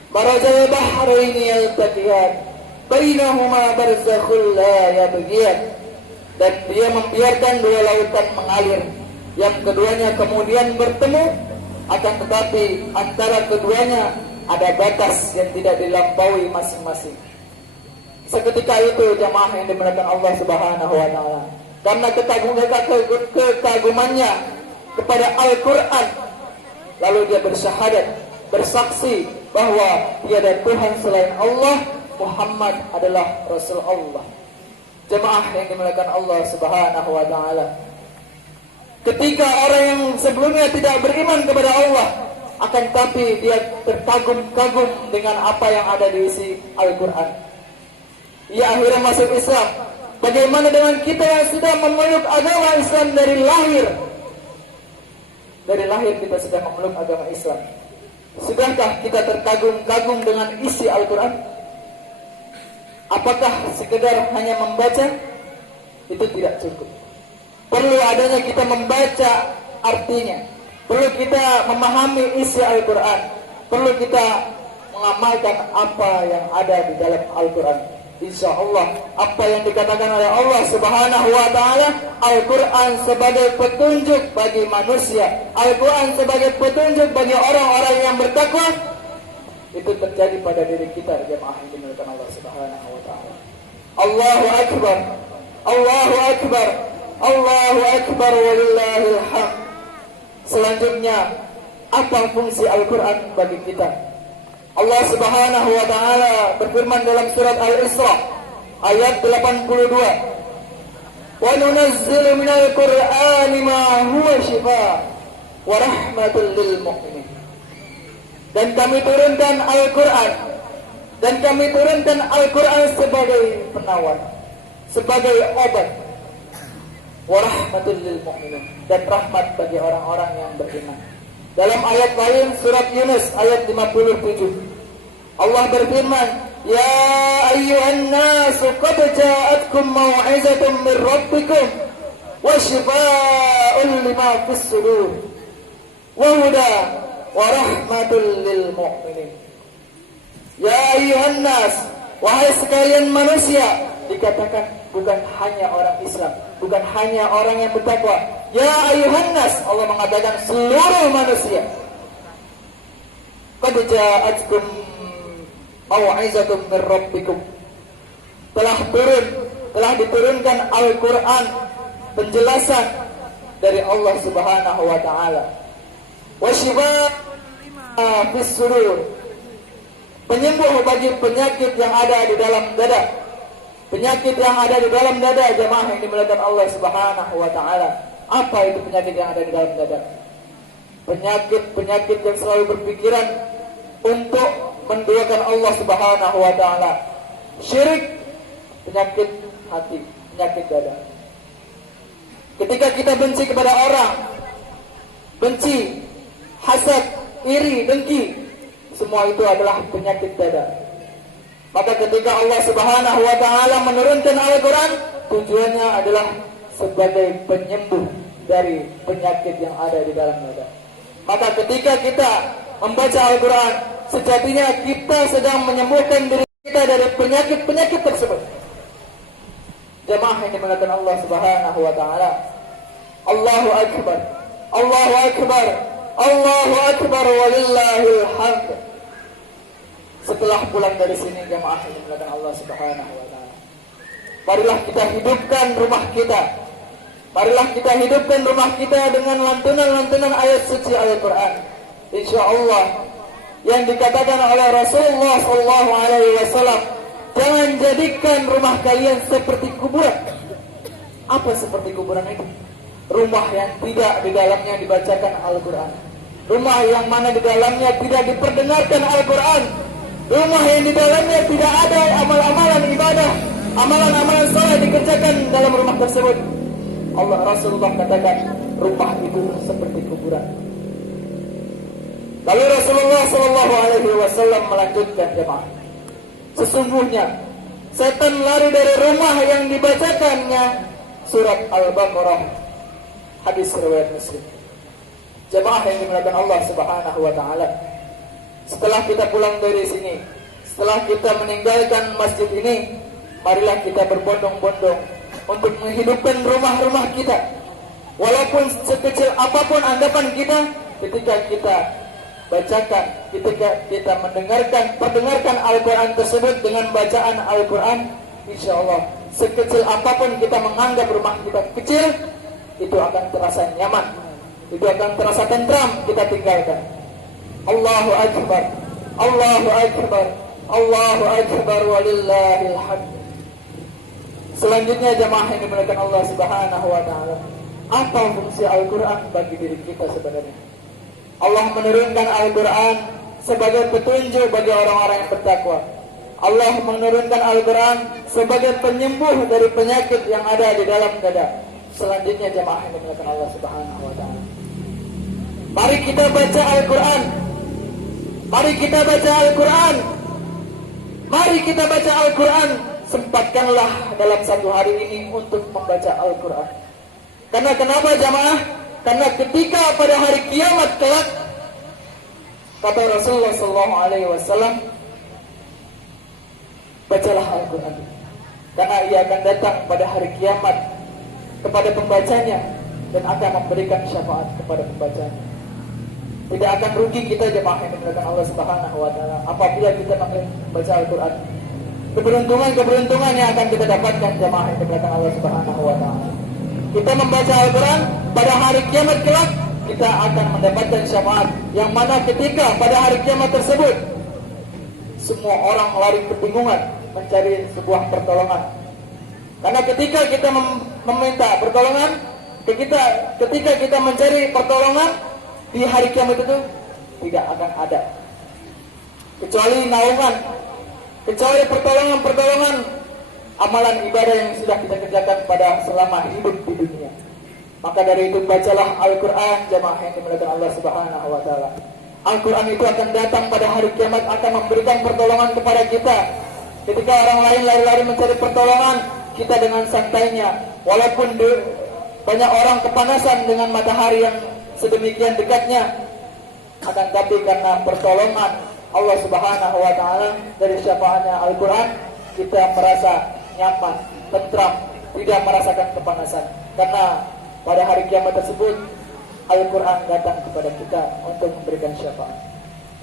Marajal bahraini yaltaqiyan bainahuma barzakhul la yabghiyan. Dan dia membiarkan 2 lautan mengalir, yang keduanya kemudian bertemu, akan tetapi antara keduanya ada batas yang tidak dilampaui masing-masing. Seketika itu, jamaah yang dimuliakan Allah Subhanahu wa taala, karena kekagumannya kepada Al-Quran, lalu dia bersyahadat, bersaksi bahwa tiada Tuhan selain Allah, Muhammad adalah Rasul Allah. Jemaah yang dimuliakan Allah Subhanahu wa taala, ketika orang yang sebelumnya tidak beriman kepada Allah, akan tapi dia terkagum-kagum dengan apa yang ada di isi Al-Quran, ia akhirnya masuk Islam. Bagaimana dengan kita yang sudah memeluk agama Islam dari lahir? Dari lahir kita sudah memeluk agama Islam. Sudahkah kita terkagum-kagum dengan isi Al-Quran? Apakah sekedar hanya membaca? Itu tidak cukup. Perlu adanya kita membaca artinya. Perlu kita memahami isi Al-Quran. Perlu kita mengamalkan apa yang ada di dalam Al-Quran. Insya Allah, apa yang dikatakan oleh Allah Subhanahu wa taala, Al-Quran sebagai petunjuk bagi manusia, Al-Quran sebagai petunjuk bagi orang-orang yang bertakwa, itu terjadi pada diri kita, jemaah yang dimuliakan Allah Subhanahu wa taala. Allahu Akbar. Allahu Akbar. Allahu Akbar walillahil hamd. Selanjutnya, apa fungsi Al-Quran bagi kita? Allah Subhanahu wa taala berfirman dalam surat Al-Isra ayat 82. Wa nunazzilu minal Qur'ani ma huwa shifaa wa rahmatul lil mu'minin. Dan kami turunkan Al-Quran sebagai penawar, sebagai obat, wa rahmatul lil mu'minin, dan rahmat bagi orang-orang yang beriman. Dalam ayat lain surat Yunus ayat 57, Allah berfirman, "Ya ayyuhan nas, qad ja'atkum mau'izatun min rabbikum wa shifaa'un lima fis sudur wa huda wa rahmatul lil mu'minin." Ya ayyuhan nas, wahai sekalian manusia, dikatakan bukan hanya orang Islam, bukan hanya orang yang bertakwa. Ya ayyuhan nas, Allah mengatakan seluruh manusia. Qad ja'atkum mau'izatun min rabbikum. Telah diturunkan Al-Qur'an, penjelasan dari Allah Subhanahu wa taala. Wa shifaa'un fis sudur. Penyembuh bagi penyakit yang ada di dalam dada. Penyakit yang ada di dalam dada, jemaah yang dimuliakan Allah Subhanahu wa taala. Apa itu penyakit yang ada di dalam dada? Penyakit yang selalu berpikiran untuk menduakan Allah Subhanahu wa taala. Syirik, penyakit hati, penyakit dada. Ketika kita benci kepada orang, benci, hasad, iri, dengki, semua itu adalah penyakit dada. Maka ketika Allah Subhanahu wa taala menurunkan Al-Qur'an, tujuannya adalah sebagai penyembuh dari penyakit yang ada di dalam dada. Maka ketika kita membaca Al-Qur'an, sejatinya kita sedang menyembuhkan diri kita dari penyakit-penyakit tersebut. Jemaah yang dimuliakan Allah Subhanahu wa taala. Allahu akbar. Allahu akbar. Allahu akbar walillahil hamd. Setelah pulang dari sini, jemaah yang dimuliakan Allah Subhanahu wa taala, marilah kita hidupkan rumah kita. Marilah kita hidupkan rumah kita dengan lantunan-lantunan ayat suci Al-Qur'an. Insyaallah yang dikatakan oleh Rasulullah sallallahu alaihi wasallam, jangan jadikan rumah kalian seperti kuburan. Apa seperti kuburan itu? Rumah yang tidak di dalamnya dibacakan Al-Qur'an. Rumah yang mana di dalamnya tidak diperdengarkan Al-Qur'an. Rumah yang di dalamnya tidak ada amal-amalan ibadah, amalan-amalan saleh dikerjakan dalam rumah tersebut. Allah Rasulullah katakan rumah itu seperti kuburan. Lalu Rasulullah sallallahu alaihi wasallam melanjutkan, jemaah, sesungguhnya setan lari dari rumah yang dibacakannya surat Al-Baqarah. Hadis riwayat Muslim. Jemaah yang dimuliakan Allah Subhanahu wa taala, setelah kita pulang dari sini, setelah kita meninggalkan masjid ini, marilah kita berbondong-bondong untuk menghidupkan rumah-rumah kita. Walaupun sekecil apapun anggapan kita, ketika kita bacakan, ketika kita perdengarkan Al-Quran tersebut dengan bacaan Al-Quran, insyaallah sekecil apapun kita menganggap rumah kita kecil, itu akan terasa nyaman, itu akan terasa tentram kita tinggalkan. Allahu akbar, Allahu akbar, Allahu akbar walillahil hamd. Selanjutnya jemaah yang dimuliakan Allah Subhanahu wa taala, apa fungsi Al-Qur'an bagi diri kita sebenarnya? Allah menurunkan Al-Qur'an sebagai petunjuk bagi orang-orang yang bertakwa. Allah menurunkan Al-Qur'an sebagai penyembuh dari penyakit yang ada di dalam dada. Selanjutnya jemaah yang dimuliakan Allah Subhanahu wa taala, mari kita baca Al-Qur'an. Mari kita baca Al-Qur'an. Mari kita baca Al-Qur'an. Sempatkanlah dalam satu hari ini untuk membaca Al-Qur'an. Karena kenapa jemaah? Karena ketika pada hari kiamat kelak, kata Rasulullah SAW, bacalah Al-Qur'an. Karena ia akan datang pada hari kiamat kepada pembacanya dan akan memberikan syafaat kepada pembacanya. Tidak akan rugi kita jemaah yang dimuliakan Allah Subhanahu wa taala apabila kita membaca Al-Qur'an. Keberuntungan yang akan kita dapatkan jemaah yang dimuliakan Allah Subhanahu wa taala. Kita membaca Al-Qur'an pada hari kiamat kelak, kita akan mendapatkan syafaat yang mana ketika pada hari kiamat tersebut semua orang lari kebingungan mencari sebuah pertolongan. Karena ketika kita meminta pertolongan, ketika kita mencari pertolongan di hari kiamat itu tidak akan ada kecuali naungan, kecuali pertolongan amalan ibadah yang sudah kita kerjakan pada selama hidup di dunia. Maka dari itu bacalah Al-Qur'an jemaah yang dimuliakan Allah Subhanahu wa taala. Al-Quran itu akan datang pada hari kiamat, akan memberikan pertolongan kepada kita. Ketika orang lain lari-lari mencari pertolongan, kita dengan santainya, walaupun banyak orang kepanasan dengan matahari yang sedemikian dekatnya, akan tapi karena pertolongan Allah Subhanahu wa Ta'ala dari syafaatnya Al-Quran, kita merasa nyaman, tentram, tidak merasakan kepanasan. Karena pada hari kiamat tersebut Al-Quran datang kepada kita untuk memberikan syafaat.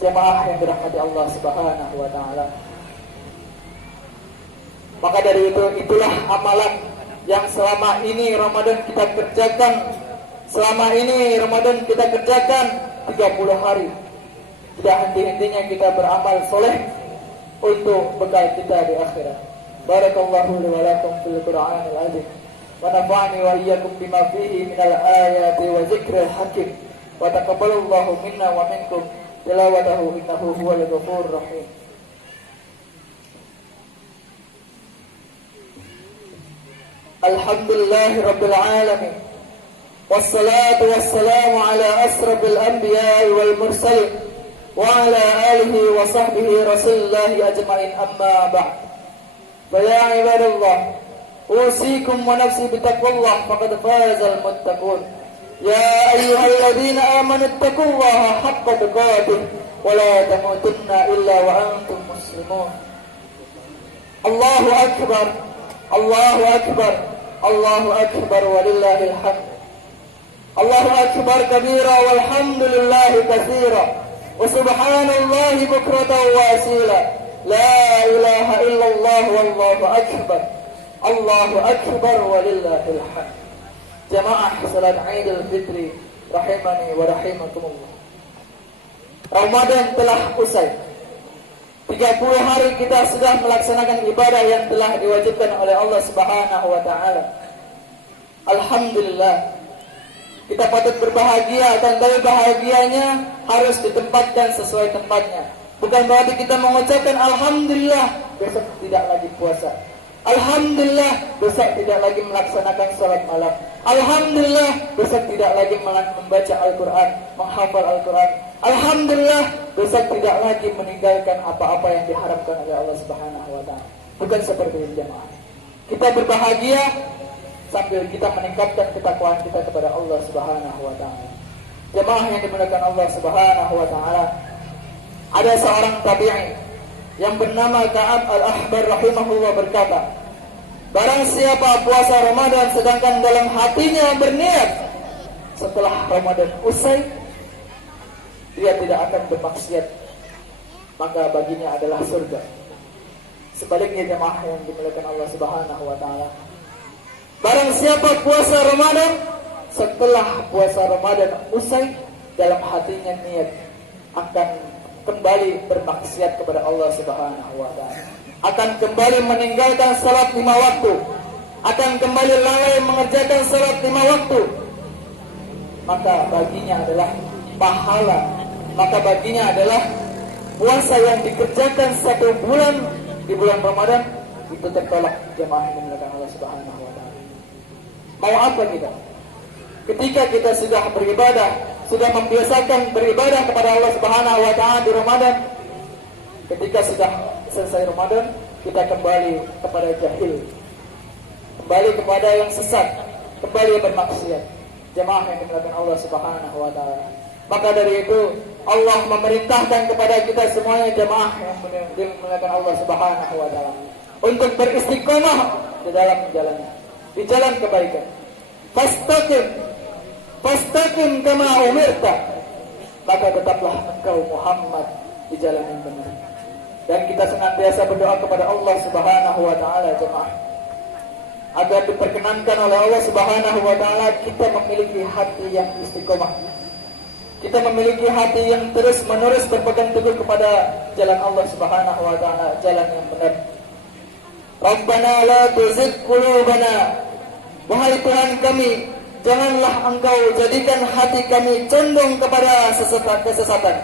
Jemaah yang dirahmati Allah Subhanahu wa Ta'ala, maka dari itu, itulah amalan yang selama ini Ramadan kita kerjakan. Selama ini Ramadan kita kerjakan 30 hari. Tidak henti-hentinya kita beramal soleh untuk bekal kita di akhirat. Barakallahu li wa lakum fil Qur'anil azim. Wa nafa'ani wa iyyakum bima fihi minal ayati wa zikril hakim. Wa taqabbalallahu minna wa minkum tilawatahu innahu huwal ghafurur rahim. Alhamdulillahi Rabbil Alamin. Wassalatu wassalamu ala asrafil anbiya'i wal mursalin wa ala alihi wa sahbihi rasulillahi ajma'in, amma ba'd. Faya ibadallah, usikum wa nafsi bitaqwallah, faqad fazal muttaqun. Ya ayyuhalladzina amanu ittaqullaha haqqa tuqatih wa la tamutunna illa wa antum muslimun. Allahu akbar, Allahu akbar, Allahu akbar walillahil hamd. Allahu akbar kabira walhamdulillahi katsira wa subhanallahi bukratan wa asila. La ilaha illallah wallahu akbar. Allahu akbar walillahil hamd. Jamaah salat Idul Fitri rahimani wa rahimakumullah. Ramadan telah usai. 30 hari kita sudah melaksanakan ibadah yang telah diwajibkan oleh Allah Subhanahu wa Ta'ala. Alhamdulillah. Kita patut berbahagia, dan dari bahagianya harus ditempatkan sesuai tempatnya. Bukan berarti kita mengucapkan Alhamdulillah besok tidak lagi puasa, Alhamdulillah besok tidak lagi melaksanakan sholat malam, Alhamdulillah besok tidak lagi membaca Al-Quran, menghafal Al-Quran, Alhamdulillah besok tidak lagi meninggalkan apa-apa yang diharapkan oleh Allah Subhanahu wa Ta'ala. Bukan seperti itu jemaah. Kita berbahagia sambil kita meningkatkan ketakwaan kita kepada Allah Subhanahu wa Ta'ala. Jemaah yang dimuliakan Allah Subhanahu wa Ta'ala, ada seorang tabi'i yang bernama Ka'ab al-Ahbar rahimahullah berkata, barang siapa puasa Ramadan sedangkan dalam hatinya berniat setelah Ramadan usai dia tidak akan bermaksiat, maka baginya adalah surga. Sebaliknya jemaah yang dimuliakan Allah Subhanahu wa Ta'ala, barang siapa puasa Ramadan setelah puasa Ramadan usai dalam hatinya niat akan kembali bermaksiat kepada Allah Subhanahu wa Ta'ala, akan kembali meninggalkan salat 5 waktu, akan kembali lalai mengerjakan salat 5 waktu, maka baginya adalah pahala, maka baginya adalah puasa yang dikerjakan 1 bulan di bulan Ramadan itu tertolak. Jemaah yang dimuliakan Allah Subhanahu wa Ta'ala, mau apa kita? Ketika kita sudah beribadah, sudah membiasakan beribadah kepada Allah Subhanahu wa Ta'ala di Ramadan, ketika sudah selesai Ramadan, kita kembali kepada jahil, kembali kepada yang sesat, kembali bermaksiat. Jemaah yang dimuliakan Allah Subhanahu wa Ta'ala, maka dari itu Allah memerintahkan kepada kita semuanya jemaah yang dimuliakan Allah Subhanahu wa Ta'ala untuk beristiqomah di dalam jalannya, di jalan kebaikan. Fastaqim kama umirta, maka tetaplah engkau Muhammad di jalan yang benar. Dan kita senantiasa berdoa kepada Allah Subhanahu wa Ta'ala jemaah, agar diperkenankan oleh Allah Subhanahu wa Ta'ala kita memiliki hati yang istiqomah, kita memiliki hati yang terus menerus berpegang teguh kepada jalan Allah Subhanahu wa Ta'ala, jalan yang benar. Rabbana la tuzigh qulubana, wahai Tuhan kami, janganlah engkau jadikan hati kami condong kepada kesesatan.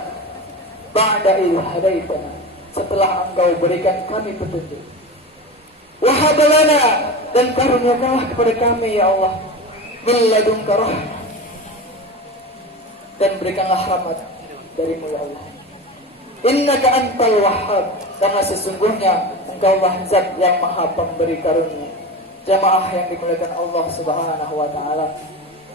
Ba'da idh hadaitana, setelah engkau berikan kami petunjuk. Wa hab lana, dan karuniakanlah kepada kami ya Allah min ladunka rahmah, dan berikanlah rahmat darimu ya Allah. Innaka antal wahhab, karena sesungguhnya engkau lah zat yang maha pemberi karunia. Jamaah yang dimuliakan Allah Subhanahu wa taala,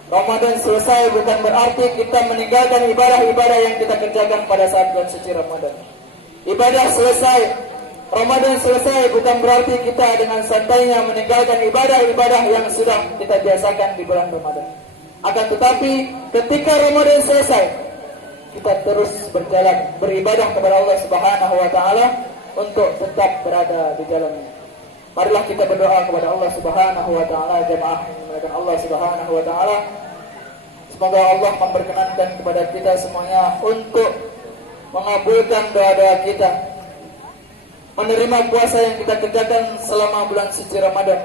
Ramadan selesai bukan berarti kita meninggalkan ibadah-ibadah yang kita kerjakan pada saat bulan suci Ramadan. Ibadah selesai, Ramadan selesai bukan berarti kita dengan santainya meninggalkan ibadah-ibadah yang sudah kita biasakan di bulan Ramadan. Akan tetapi ketika Ramadan selesai, kita terus berjalan beribadah kepada Allah Subhanahu wa taala untuk tetap berada di jalannya. Marilah kita berdoa kepada Allah Subhanahu wa taala, jemaah yang dimuliakan Allah Subhanahu wa taala. Semoga Allah memperkenankan kepada kita semuanya untuk mengabulkan doa-doa kita, menerima puasa yang kita kerjakan selama bulan suci Ramadan,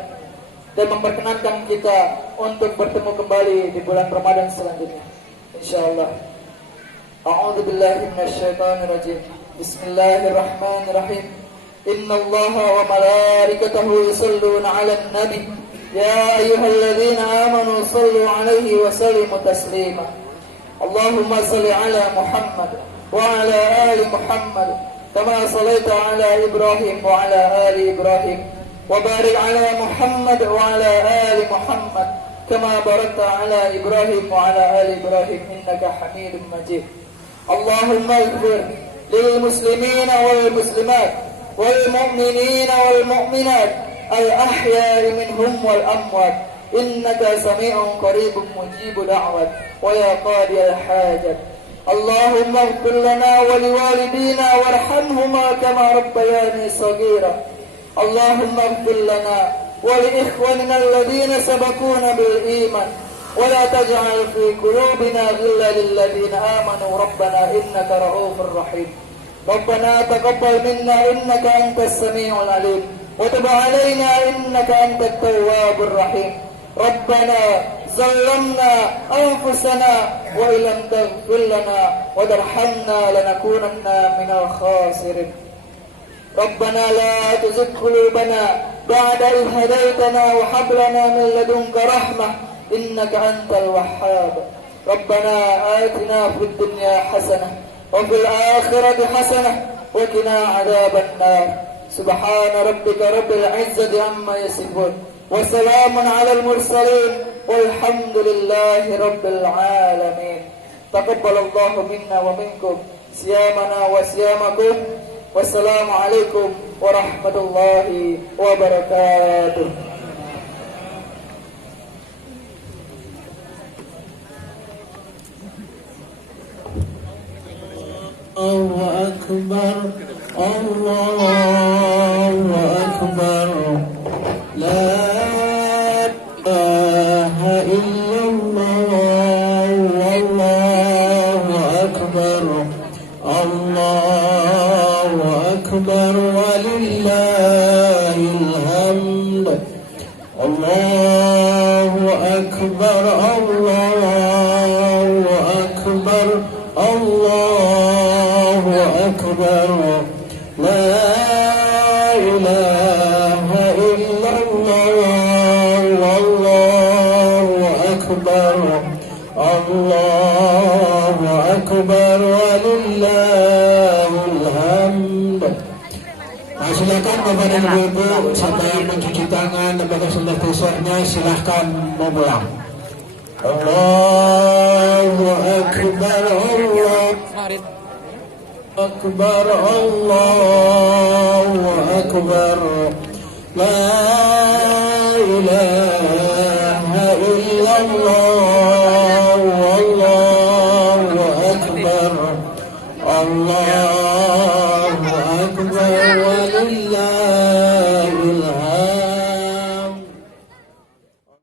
dan memperkenankan kita untuk bertemu kembali di bulan Ramadan selanjutnya, insyaallah. A'udzu billahi minasyaitonir rajim. Bismillahirrahmanirrahim. Innallaha wa malaikatahu yusholluna 'alan nabi. Ya ayyuhalladzina amanu shallu 'alaihi wa sallimu taslima. Allahumma shalli 'ala Muhammad wa 'ala ali Muhammad kama shallaita 'ala Ibrahim wa 'ala ali Ibrahim wa barik 'ala Muhammad wa 'ala ali Muhammad kama barakta 'ala Ibrahim wa 'ala ali Ibrahim innaka Hamidum Majid. Allahumma ighfir lil muslimina wal muslimat wal mu'minina wal mu'minat al ahya'i minhum wal amwat innaka sami'un qaribun mujibud da'wat wa ya qadiyal hajat. Allahumma ighfir lana wa liwalidina warhamhuma kama rabbayani shaghira. Allahumma ighfir lana wa li ikhwanina alladhina sabaquna bil iman wa la taj'al fi qulubina ghillan lil ladzina amanu rabbana innaka ra'ufur rahim. ربنا تقبل منا إنك أنت السميع العليم وتب علينا إنك أنت التواب الرحيم. ربنا ظلمنا أنفسنا وإن لم تغفر لنا وترحمنا لنكونن من الخاسرين. ربنا لا تزغ قلوبنا بعد إذ هديتنا وهب لنا من لدنك رحمة إنك أنت الوهاب. ربنا آتنا في الدنيا حسنة وفي الآخرة حسنة وقنا عذاب النار. سبحان ربك رب العزة عما يصفون وسلام على المرسلين والحمد لله رب العالمين. تقبل الله منا ومنكم صيامنا وصيامكم. والسلام عليكم ورحمة الله وبركاته. الله أكبر الله أكبر لا إله إلا الله والله أكبر الله أكبر ولله الحمد. الله أكبر الله أكبر الله أكبر لا إله إلا الله والله أكبر الله أكبر ولله الحمد. Silakan Bapak dan Ibu sampai mencuci tangan, apabila sudah selesainya silahkan mau pulang. Allahu Akbar Allah Akbar Allahu Akbar La ilaha illallah Wallahu Akbar Allahu Akbar Walillah